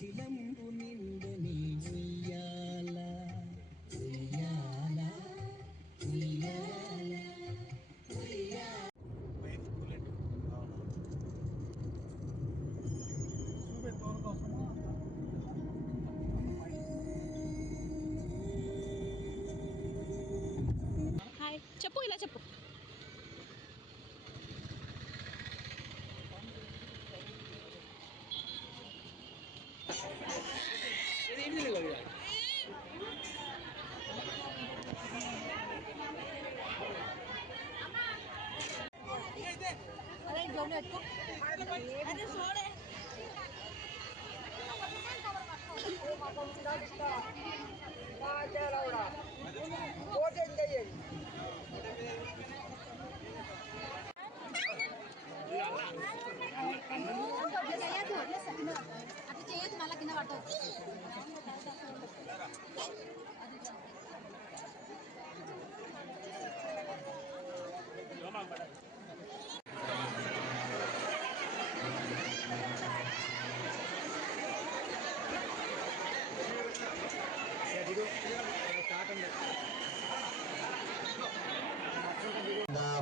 అఖిలంబు నిండని ఉయ్యాల ఉయ్యాల ఉయ్యాల ఉయ్యాల బైక్ బుల్లెట్ అవునా చూపెట్టోళ్ళ కోసమా హాయ్ చెప్పు ఇలా చెప్పు అట్లా చేయొద్దు మళ్ళీ కింద పడతావు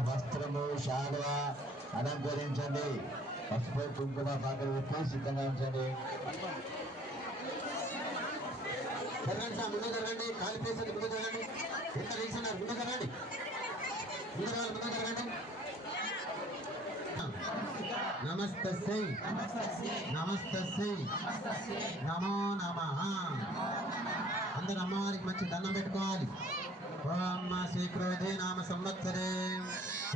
వస్త్రము శాలువ అలంకరించండి. పసుపు కుంకుమ పాకలు పెట్టి సిద్ధంగా ఉంచండి. జరగండి సార్, ముందు జరగండి. ఖాళీ ప్లేస్ ముందు జరగండి. ఎంత నిల్చున్నారు ముందు జరగండి. ముందు జరగండి. నమస్తస్యై నమస్తస్యై నమో నమః. అందరు అమ్మవారికి మంచి దండం పెట్టుకోవాలి. ఓం శ్రీక్రోధే నామ సంవత్సరే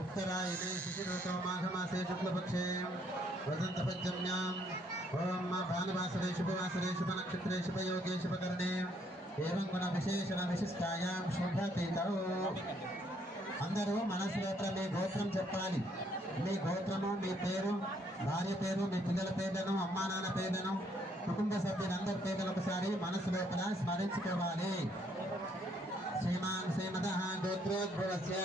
ఉత్తరాయణే శిశిరతో మాఘమాసే శుక్లపక్షే వసంత పంచమ్యాం ఓం భానువాసరే శుభవాసరే శుభనక్షత్రే శుభయోగే శుభకరణే ఏవం గుణ విశేషణ విశిష్టాయాం శుభతీతో. అందరూ మనసులో మీ గోత్రం చెప్పాలి. మీ గోత్రము, మీ పేరు, భార్య పేరు, మీ పిల్లల పేర్లను, అమ్మా నాన్న పేర్లను, కుటుంబ సభ్యులందరి పేర్లను ఒకసారి మనసు లోపల స్మరించుకోవాలి. శ్రీమాన్ శ్రీమదః గోత్రోద్భవస్య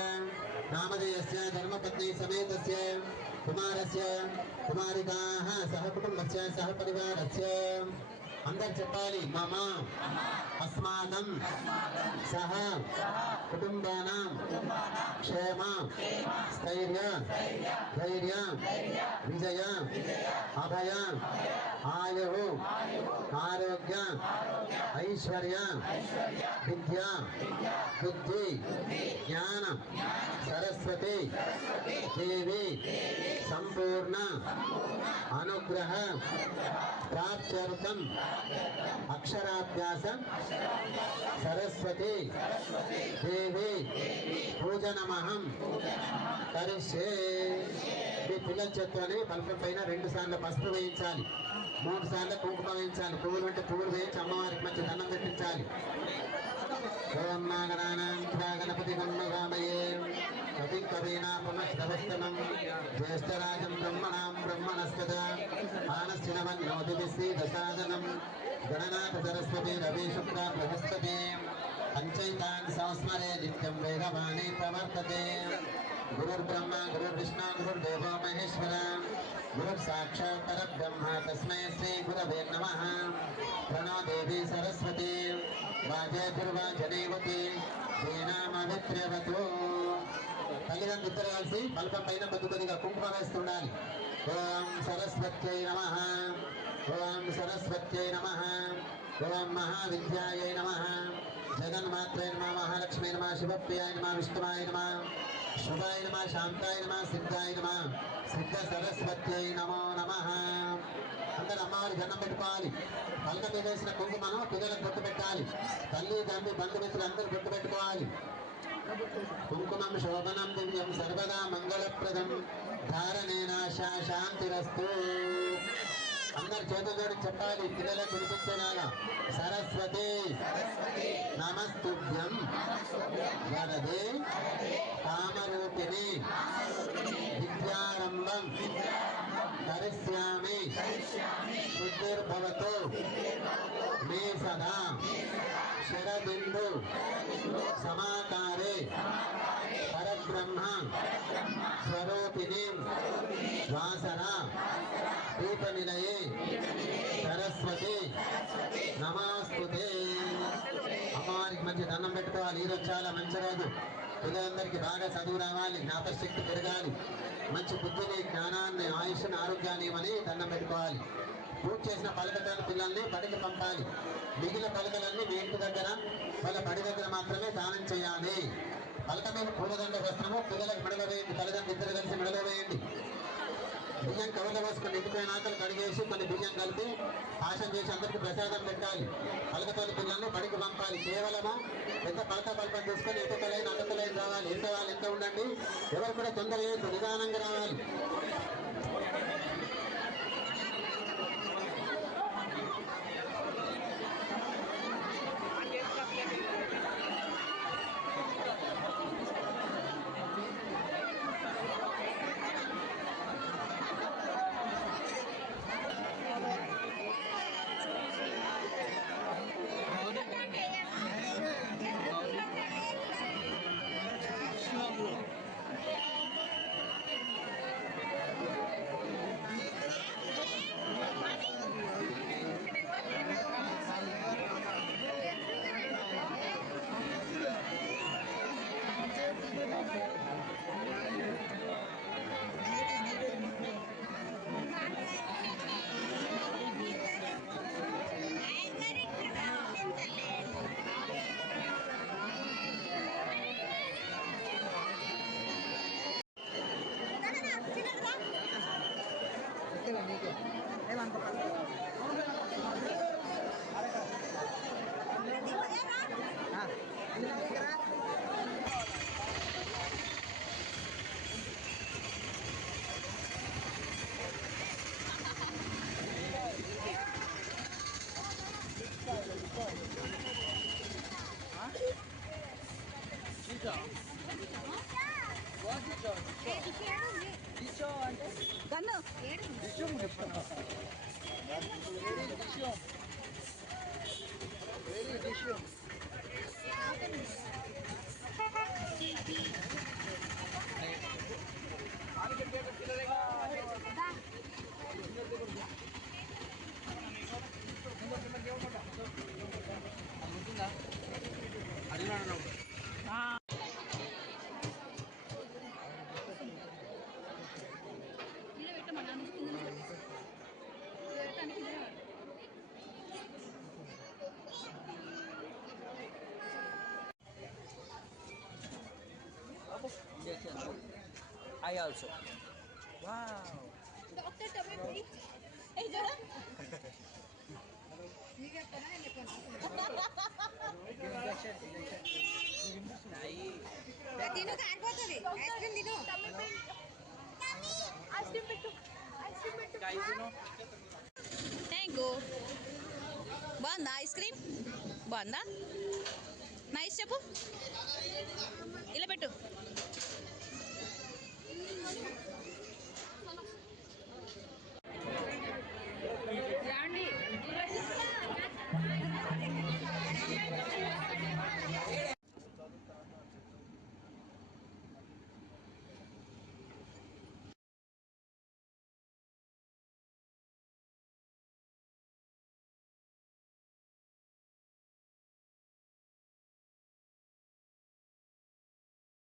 నామధేయస్య ధర్మపత్ని సమేతస్య కుమారస్య కుమారికాః సహ కుటుంబస్య సహ పరివారస్య. అందరు చెప్పాలి. మమ అస్మాకం సహ కుటుంబానాం క్షేమ స్థైర్య ధైర్య విజయ అభయ ఆయు ఆరోగ్య ఐశ్వర్య విద్య బుద్ధి జ్ఞాన సరస్వతి దేవి సంపూర్ణ అనుగ్రహ ప్రాప్త్యర్థం అక్షరాభ్యాసం సరస్వతి దేవి పూజనమహం కరిష్యే. మీ పిల్లల చేత్తోనే పలకం పైన 2 సార్లు పసుపు వేయించాలి, 3 సార్లు కుంకుమ వేయించాలి. పువ్వులు ఉంటే పువ్వులు వేయించి అమ్మవారికి మంచి దండం పెట్టించాలి. ఓం నాగరాణాం గణపతి గణమగామయే కవిం కవీనాపమస్తవస్తనం జ్యేష్ఠరాజం బ్రహ్మణాం బ్రహ్మణస్పద ఆనశ్చినవన్నోదిభిశ్రీ దశాదనం గణనాథ సరస్వతి రవి శుక్ర బృహస్పతి పంచైతాన్ సంస్మరే నిత్యం వేగవాణి ప్రవర్తతే. గురుర్బ్రహ్మ గురుర్విష్ణు గురుర్దేవో మహేశ్వర గురుర్ సాక్షాత్ పరబ్రహ్మ తస్మై శ్రీ గురవే నమః. ప్రణో దేవి సరస్వతి వాజే దుర్వాజనేవతి దీనామవిత్ర్యవతు. తల్లిదండ్రులు ఇద్దరు కలిసి పలకం పైన కొద్దిగా కుంకుమ వేస్తుండాలి. ఓం సరస్వత్యై నమః ఓం సరస్వత్యై నమః ఓం మహావిద్యాయై నమః జగన్మాత్రే నమః మహాలక్ష్మీ నమః శివప్రియాయ నమః విష్ణువాయ నమః శుభాయ నమః శాంతాయ నమః సిద్ధాయ నమః సిద్ధ సరస్వత్యై నమో నమః. అందరు అమ్మవారి దండం పెట్టుకోవాలి. పలక మీద వేసిన కుంకుమను పిల్లలకు బొట్టు పెట్టాలి. తల్లి తండ్రి బంధుమిత్రులు అందరూ బొట్టు పెట్టుకోవాలి. కుంకుమం శోభనం దివ్యం సర్వదా మంగళప్రదం ధారణేన శాంతిరస్తు. అందరు చేతులతోటి చెప్పాలి. పిల్లలకు వినిపించేలాగా సరస్వతి నమస్తుభ్యం వరదే కామరూపిణి విద్యారంభం కరిష్యామి బుద్ధిర్భవతు మే సదా శరబిందు సమాకారే పరబ్రహ్మ స్వరూపిణి వాసన దీపనిలయే సరస్వతి నమస్తుతే. అమ్మవారికి మంచి దండం పెట్టుకోవాలి. ఈరోజు చాలా మంచి రోజు. పిల్లలందరికీ బాగా చదువు రావాలి, జ్ఞాపశక్తి పెరగాలి, మంచి బుద్ధిని, జ్ఞానాన్ని, ఆయుష్ని, ఆరోగ్యాన్ని ఇవ్వని దండం పెట్టుకోవాలి. పూజ చేసిన పలకటాన్ని పిల్లల్ని బడికి పంపాలి. మిగిలిన పలకలన్నీ మీ ఇంటి దగ్గర వాళ్ళ బడి దగ్గర మాత్రమే దానం చేయాలి. పలక మీద పూలదండ వస్త్రము పిల్లలకు మెడలో వేయండి. తల్లిదండ్రులు ఇద్దరు కలిసి మెడలో వేయండి. బియ్యం కవర్లో వేసుకొని ఎండిపోయిన ఆకలి కడిగేసి కొన్ని బియ్యం కలిపి పాశం చేసి అందరికీ ప్రసాదం పెట్టాలి. పలకతోని పిల్లల్ని బడికి పంపాలి. కేవలము పెద్ద పలక పలకం తీసుకొని ఎటుకలైన అటుకలైన రావాలి. ఎంత వాళ్ళు ఎంత ఉండండి, ఎవరు కూడా తొందర చేయొద్దు, నిదానంగా రావాలి. గన్ను I also. Wow. Doctor tomato ఏ జరా తిను కారిపోతుంది ఐస్ క్రీమ్ తిను ఐస్ క్రీమ్ పెట్టు Guys, you know. Thank you. బాగుందా ఐస్ క్రీమ్? బాగుందా? నైస్ చెప్పు. ఇలా పెట్టు.